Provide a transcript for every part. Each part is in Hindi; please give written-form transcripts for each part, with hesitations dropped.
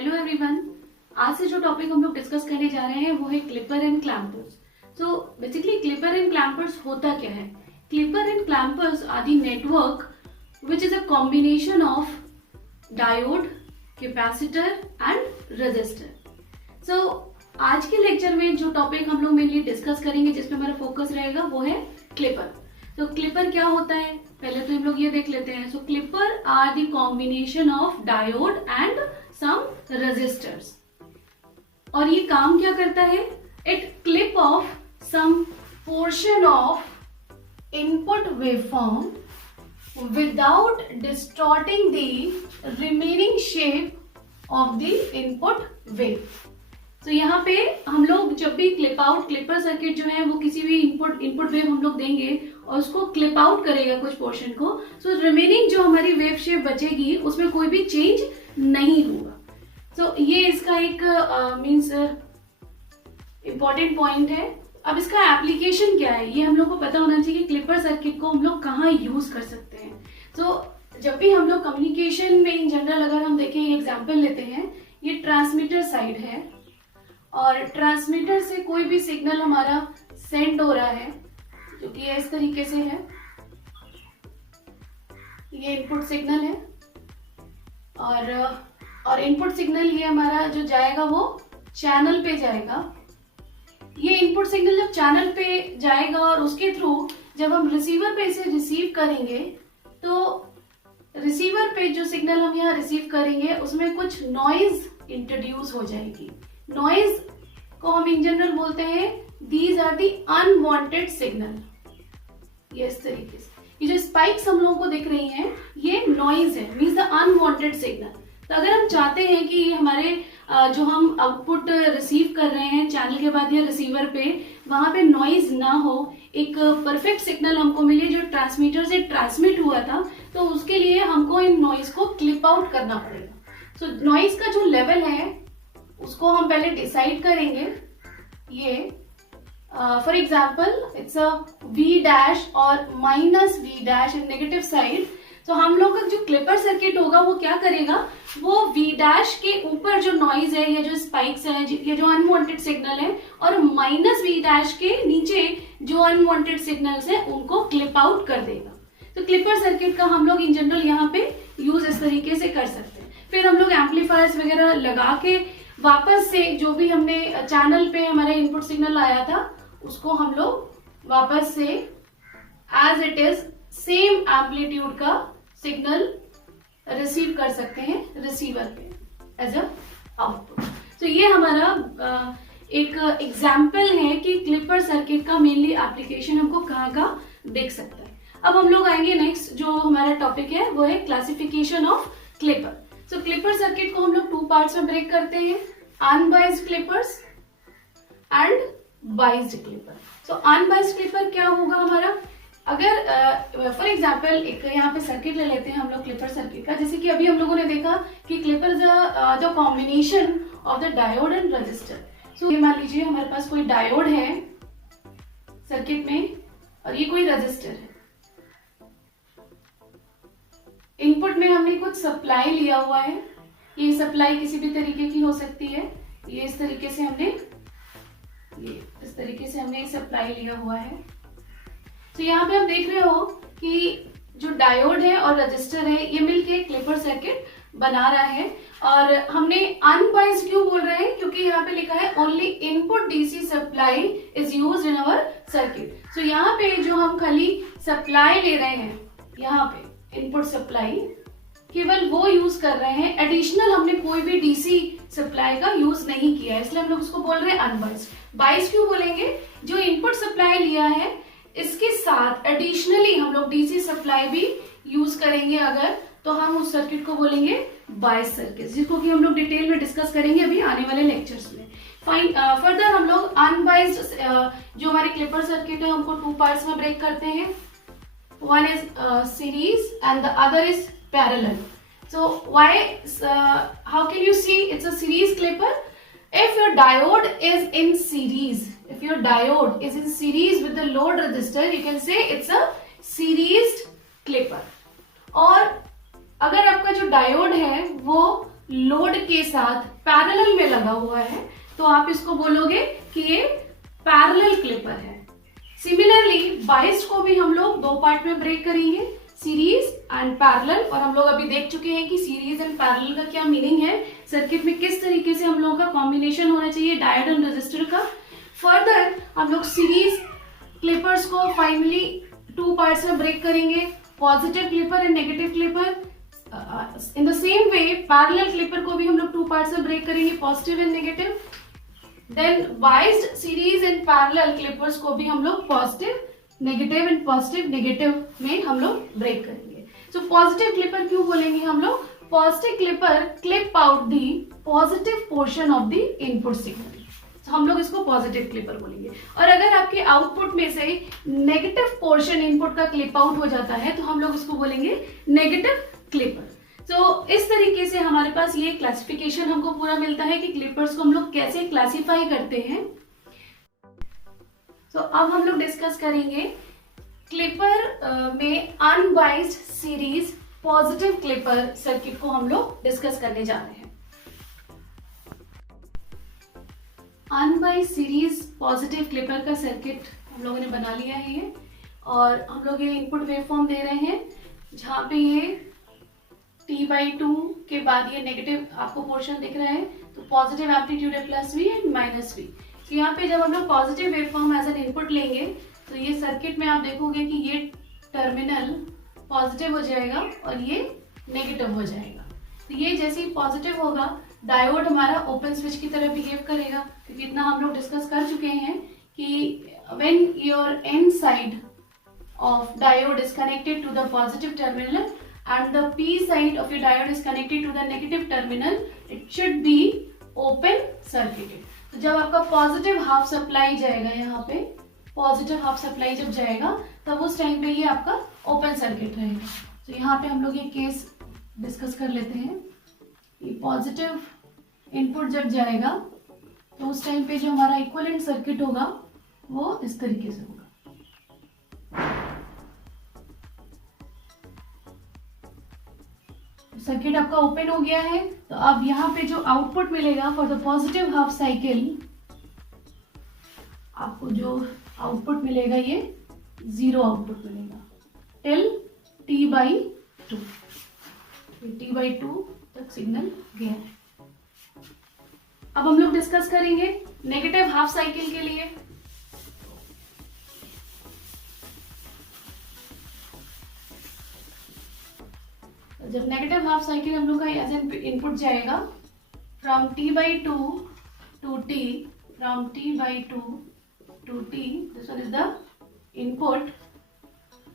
Hello everyone. आज से जो टॉपिक हम लोग डिस्कस करने जा रहे हैं वो है clipper and clampers. So basically clipper and clampers होता क्या है? Clipper and clampers are the network which is a combination of diode, capacitor and resistor. So आज के लेक्चर में जो टॉपिक हम लोग मेनली डिस्कस करेंगे, जिसमें हमारा फोकस रहेगा, वो है क्लिपर। तो क्लिपर क्या होता है पहले तो हम लोग ये देख लेते हैं। So clipper are the combination of diode and some resistors. और ये काम क्या करता है? It clip off some portion of input waveform without distorting the remaining shape of the input wave. तो यहाँ पे हम लोग जब भी क्लिपर सर्किट जो है वो किसी भी इनपुट वेव हम लोग देंगे और उसको क्लिप आउट करेगा कुछ पोर्शन को, तो रिमेनिंग जो हमारी वेव शेप बचेगी उसमें कोई भी चेंज नहीं होगा। तो ये इसका एक मींस इंपॉर्टेंट पॉइंट है। अब इसका एप्लीकेशन क्या है ये हम लोग को पता होना चाहिए कि क्लिपर सर्किट को हम लोग कहाँ यूज कर सकते हैं। तो जब भी हम लोग कम्युनिकेशन में इन जनरल अगर हम देखें, एग्जाम्पल लेते हैं, ये ट्रांसमीटर साइड है और ट्रांसमीटर से कोई भी सिग्नल हमारा सेंड हो रहा है जो कि इस तरीके से है। ये इनपुट सिग्नल है और इनपुट सिग्नल ये हमारा जो जाएगा वो चैनल पे जाएगा। ये इनपुट सिग्नल जब चैनल पे जाएगा और उसके थ्रू जब हम रिसीवर पे इसे रिसीव करेंगे, तो रिसीवर पे जो सिग्नल हम यहाँ रिसीव करेंगे उसमें कुछ नॉइज इंट्रोड्यूस हो जाएगी। नॉइज को हम इन जनरल बोलते हैं these are the unwanted signal. ये इस तरीके से ये जो स्पाइक्स हम लोगों को दिख रही हैं ये नॉइज है, मीन्स द अनवांटेड सिग्नल। तो अगर हम चाहते हैं कि हमारे जो हम आउटपुट रिसीव कर रहे हैं चैनल के बाद या रिसीवर पे, वहां पे नॉइज ना हो, एक परफेक्ट सिग्नल हमको मिले जो ट्रांसमीटर से ट्रांसमिट हुआ था, तो उसके लिए हमको इन नॉइज को क्लिप आउट करना पड़ेगा। सो नॉइज का जो लेवल है उसको हम पहले डिसाइड करेंगे। ये for example it's a V dash और minus V dash in negative side. तो हम लोग का जो क्लिपर सर्किट होगा वो क्या करेगा, वो V डैश के ऊपर जो नॉइज है या जो स्पाइक्स है, ये जो अनवांटेड सिग्नल है, और माइनस V डैश के नीचे जो अनवांटेड सिग्नल्स है उनको क्लिप आउट कर देगा। तो क्लिपर सर्किट का हम लोग इन जनरल यहाँ पे यूज इस तरीके से कर सकते हैं। फिर हम लोग एम्पलीफायर्स वगैरह लगा के वापस से जो भी हमने चैनल पे हमारे इनपुट सिग्नल आया था उसको हम लोग वापस से as it is same amplitude का सिग्नल रिसीव कर सकते हैं रिसीवर पे एज अ आउटपुट। तो ये हमारा एक एग्जाम्पल है कि क्लिपर सर्किट का मेनली एप्लीकेशन हमको कहाँ देख सकता है। अब हम लोग आएंगे नेक्स्ट जो हमारा टॉपिक है वो है classification of clipper. So clipper circuit को हम लोग टू पार्ट्स में ब्रेक करते हैं, unbiased Clippers and biased clipper. So unbiased clipper क्या होगा हमारा? अगर फॉर एग्जांपल एक यहाँ पे सर्किट ले लेते हैं हम लोग क्लिपर सर्किट का, जैसे कि अभी हम लोगों ने देखा कि clipper the combination of the diode and resistor. So ये मान लीजिए हमारे पास कोई डायोड है सर्किट में और ये कोई रजिस्टर है। इनपुट में हमने कुछ सप्लाई लिया हुआ है, ये सप्लाई किसी भी तरीके की हो सकती है। ये इस तरीके से हमने सप्लाई लिया हुआ है। तो यहाँ पे आप देख रहे हो कि जो डायोड है और रजिस्टर है ये मिलके क्लिपर सर्किट बना रहा है। और हमने अनबाइज्ड क्यों बोल रहे हैं? क्योंकि यहाँ पे लिखा है only input DC supply is used in our circuit. So यहाँ पे जो हम खाली सप्लाई ले रहे हैं, यहाँ पे इनपुट सप्लाई केवल वो यूज कर रहे हैं, एडिशनल हमने कोई भी डीसी सप्लाई का यूज नहीं किया है, इसलिए हम लोग उसको बोल रहे हैं अनबाइज्ड। बाइज्ड क्यों बोलेंगे? जो इनपुट सप्लाई लिया है इसके साथ एडिशनली हम लोग डीसी सप्लाई भी यूज करेंगे अगर, तो हम उस सर्किट को बोलेंगे बाइज्ड सर्किट, जिसको कि हम लोग डिटेल में डिस्कस करेंगे अभी आने वाले लेक्चर्स में। फाइन, फर्दर हम लोग अनबाइज्ड जो हमारे क्लिपर सर्किट है उनको टू पार्ट्स में ब्रेक करते हैं। One is series and the other is parallel. So how can you see it's a series clipper? If your diode is in series with the load resistor, you can say it's a series clipper. और अगर आपका जो डायोड है वो लोड के साथ पैरेलल में लगा हुआ है तो आप इसको बोलोगे कि ये पैरेलल क्लिपर है। सिमिलरली बाइस्ड को भी हम लोग दो पार्ट में ब्रेक करेंगे, सीरीज एंड पैरेलल। और हम लोग अभी देख चुके हैं कि सीरीज एंड पैरेलल का क्या मीनिंग है, सर्किट में किस तरीके से हम लोगों का कॉम्बिनेशन होना चाहिए डायोड एंड रेजिस्टर का। फर्दर हम लोग सीरीज क्लिपर्स को फाइनली टू पार्ट्स में ब्रेक करेंगे, positive clipper and negative clipper. In the same way parallel clipper को भी हम लोग टू पार्ट्स में ब्रेक करेंगे, positive and negative. Then biased series and parallel clippers को भी हम लोग positive negative and positive negative में हम लोग ब्रेक करेंगे। सो पॉजिटिव क्लिपर क्यों बोलेंगे हम लोग? Positive clipper clip out the positive portion of the input signal, तो हम लोग इसको पॉजिटिव क्लिपर बोलेंगे। और अगर आपके आउटपुट में से नेगेटिव पोर्शन इनपुट का क्लिप आउट हो जाता है तो हम लोग इसको बोलेंगे नेगेटिव क्लिपर। तो इस तरीके से हमारे पास ये क्लासिफिकेशन हमको पूरा मिलता है कि क्लिपर्स को हम लोग कैसे क्लासिफाई करते हैं। तो अब हम लोग डिस्कस करेंगे क्लिपर में unbiased series positive clipper circuit को हम लोग डिस्कस करने जा रहे हैं। अनबाइस्ड सीरीज पॉजिटिव क्लिपर का सर्किट हम लोगों ने बना लिया है ये, और हम लोग ये इनपुट वेवफॉर्म दे रहे हैं जहां पे ये T/2 के बाद ये नेगेटिव आपको पोर्शन दिख रहा है, तो पॉजिटिव एम्पलीट्यूड है +V एंड -V। तो यहाँ पे जब हम लोग positive waveform as an input लेंगे तो ये सर्किट में आप देखोगे कि ये टर्मिनल पॉजिटिव हो जाएगा और ये नेगेटिव हो जाएगा। तो ये जैसे ही पॉजिटिव होगा डायोड हमारा ओपन स्विच की तरह बिहेव करेगा, क्योंकि इतना हम लोग डिस्कस कर चुके हैं कि when your N side of diode is connected to the positive terminal and the p side of your diode is connected to the negative terminal, it should be open circuited। तो जब आपका पॉजिटिव हाफ सप्लाई जाएगा, यहाँ पे पॉजिटिव हाफ सप्लाई जब जाएगा तब उस टाइम पे ये आपका ओपन सर्किट रहेगा। तो यहाँ पे हम लोग ये केस डिस्कस कर लेते हैं। ये पॉजिटिव इनपुट जब जाएगा तो उस टाइम पे जो हमारा इक्विवेलेंट सर्किट होगा वो इस तरीके से होगा। सर्किट आपका ओपन हो गया है, तो अब यहाँ पे जो आउटपुट मिलेगा for the positive half cycle, आपको जो आउटपुट मिलेगा ये 0 आउटपुट मिलेगा टिल T/2। T/2 तक सिग्नल गया है। अब हम लोग डिस्कस करेंगे नेगेटिव हाफ साइकिल के लिए। जब नेगेटिव हाफ साइकिल हम लोग का एज एन इनपुट जाएगा from T/2 to T, from T/2 to T, this one is the input,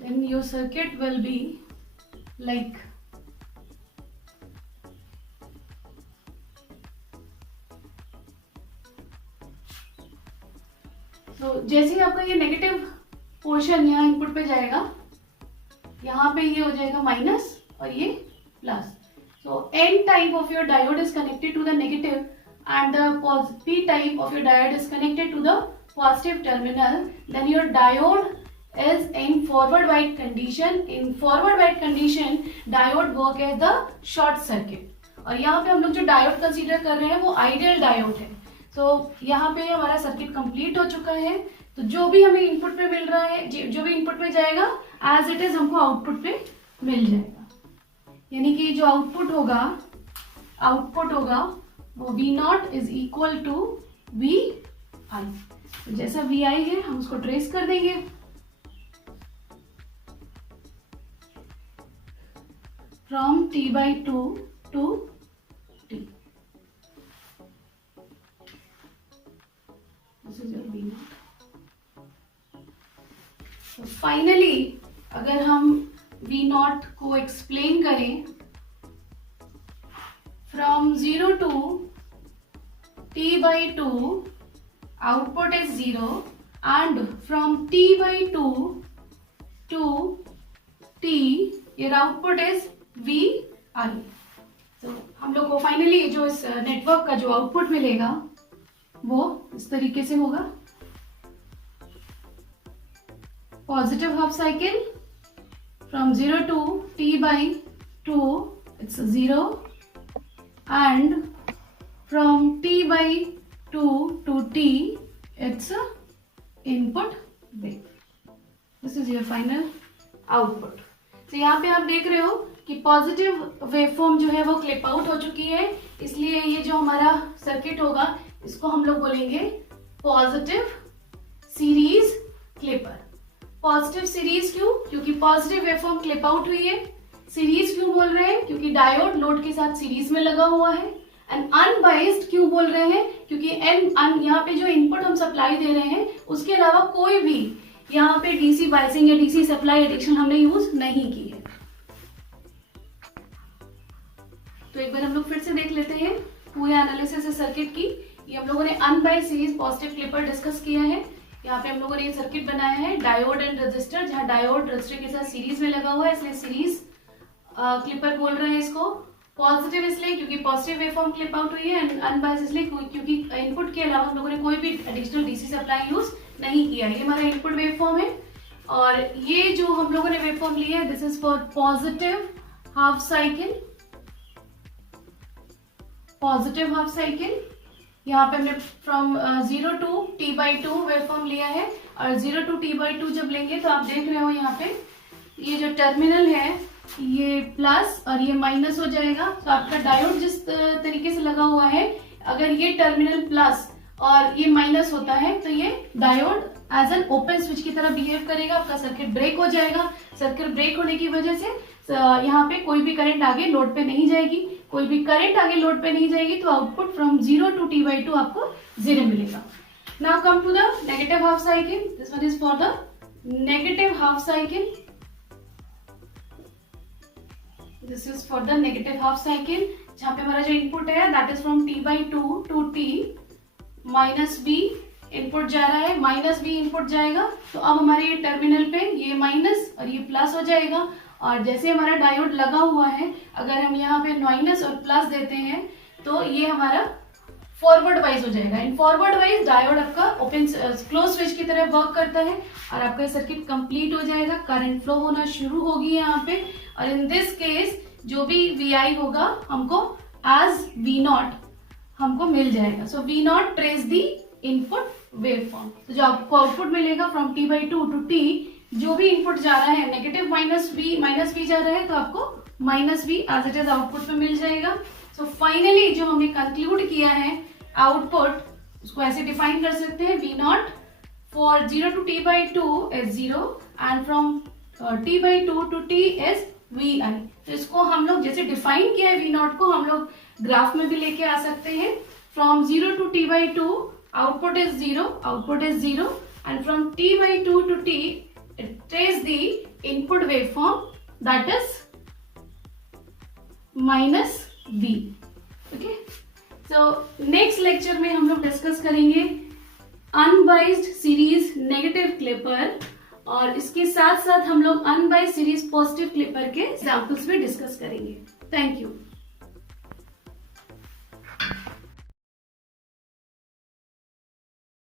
then your circuit will be like तो जैसे ही आपका ये नेगेटिव पोर्शन यहाँ इनपुट पे जाएगा, यहाँ पे ये हो जाएगा माइनस और ये plus. So N type of your diode is connected to the negative and the P type of your diode is connected to the positive terminal, then your diode is in forward bias condition. In forward bias condition, diode work as the short circuit. और यहाँ पे हम लोग जो डायोड कंसीडर कर रहे हैं वो आइडियल डायोड है। तो यहाँ पे हमारा सर्किट कंप्लीट हो चुका है। तो जो भी हमें इनपुट पे मिल रहा है, जो भी इनपुट पे जाएगा एज इट इज हमको आउटपुट पे मिल जाएगा। यानी कि जो आउटपुट होगा वो V0 is equal to VI। तो जैसा VI है हम उसको ट्रेस कर देंगे। From T/2 to T, this is your V0। तो फाइनली अगर हम V0 को एक्सप्लेन करें, from 0 to T/2 output is 0 and from T/2 to T your output is VI। तो हम लोग को फाइनली जो इस नेटवर्क का जो आउटपुट मिलेगा वो इस तरीके से होगा। Positive half cycle from 0 to T/2 it's 0, and from T/2 to T it's input wave. This is your final output. तो यहाँ पे आप देख रहे हो कि पॉजिटिव वेवफॉर्म जो है वो क्लिप आउट हो चुकी है, इसलिए ये जो हमारा सर्किट होगा इसको हम लोग बोलेंगे positive series clipper. Positive series क्यों? क्योंकि पॉजिटिव वेवफॉर्म क्लिप आउट हुई है। सीरीज क्यों बोल रहे हैं? क्योंकि डायोड लोड के साथ सीरीज में लगा हुआ है। एंड अनबाइस्ड क्यों बोल रहे हैं? क्योंकि यहाँ पे जो इनपुट हम सप्लाई दे रहे हैं उसके अलावा कोई भी यहाँ पे डीसी बाइसिंग या डीसी सप्लाई एडिक्शन हमने यूज नहीं की है। तो एक बार हम लोग फिर से देख लेते हैं पूरे एनालिसिस है सर्किट की। ये हम लोगों ने unbiased series positive clipper discuss किया है। यहाँ पे हम लोगों ने ये सर्किट बनाया है डायोड एंड रजिस्टर, जहाँ डायोड रजिस्टर के साथ सीरीज में लगा हुआ है, इसलिए सीरीज क्लिपर बोल रहे हैं इसको। पॉजिटिव इसलिए क्योंकि पॉजिटिव वेवफॉर्म क्लिप आउट हुई है, एंड अनबाइस्ड इसलिए क्योंकि इनपुट के अलावा हम लोगों ने कोई भी एडिशनल डीसी सप्लाई यूज नहीं किया। ये हमारा इनपुट वेवफॉर्म है और ये जो हम लोगों ने वेवफॉर्म लिया है this is for positive half cycle. Positive half cycle यहाँ पे हमने फ्रॉम 0 टू T/2 वेवफॉर्म लिया है और 0 टू T/2 जब लेंगे तो आप देख रहे हो यहाँ पे ये जो टर्मिनल है ये प्लस और ये माइनस हो जाएगा। तो आपका डायोड जिस तरीके से लगा हुआ है, अगर ये टर्मिनल प्लस और ये माइनस होता है तो ये diode as an open switch की तरह बिहेव करेगा, आपका सर्किट ब्रेक हो जाएगा। सर्किट ब्रेक होने की वजह से यहाँ पे कोई भी करंट आगे लोड पे नहीं जाएगी। कोई भी करंट आगे लोड पे नहीं जाएगी तो आउटपुट फ्रॉम 0 टू T/2 आपको 0 मिलेगा। Now come to the negative half cycle. This one is for the negative half cycle. This is for the negative half cycle, जहाँ पे हमारा जो इनपुट है that is from T/2 to T -V input जा रहा है, -V इनपुट जाएगा। तो अब हमारे ये टर्मिनल पे ये माइनस और ये प्लस हो जाएगा और जैसे हमारा डायोड लगा हुआ है अगर हम यहाँ पे माइनस और प्लस देते हैं तो ये हमारा फॉरवर्ड वाइज हो जाएगा। इन फॉरवर्ड वाइज डायोड आपका ओपन क्लोज स्विच की तरह वर्क करता है और आपका सर्किट कंप्लीट हो जाएगा। करंट फ्लो होना शुरू होगी यहाँ पे और इन दिस केस जो भी VI होगा हमको एज V0 हमको मिल जाएगा। सो V0 ट्रेस दी इनपुट वेवफॉर्म। तो जो आपको आउटपुट मिलेगा फ्रॉम T/2 टू T, जो भी इनपुट जा रहा है नेगेटिव -V जा रहा है तो आपको -V as it is output में मिल जाएगा। सो फाइनली जो हमने कंक्लूड किया है आउटपुट, उसको ऐसे डिफाइन कर सकते हैं V0 for 0 to T/2 is 0 and from T/2 to T is VI। तो इसको हम लोग जैसे डिफाइन किया है V0 को हम लोग ग्राफ में भी लेके आ सकते हैं। From 0 to T/2 output is 0 and from T/2 to T it traces the input waveform that is -V। okay, so next lecture में हम लोग डिस्कस करेंगे अनबाइस्ड सीरीज नेगेटिव क्लिपर और इसके साथ साथ हम लोग अनबाइस्ड सीरीज पॉजिटिव क्लिपर के एग्जांपल्स भी डिस्कस करेंगे। Thank you.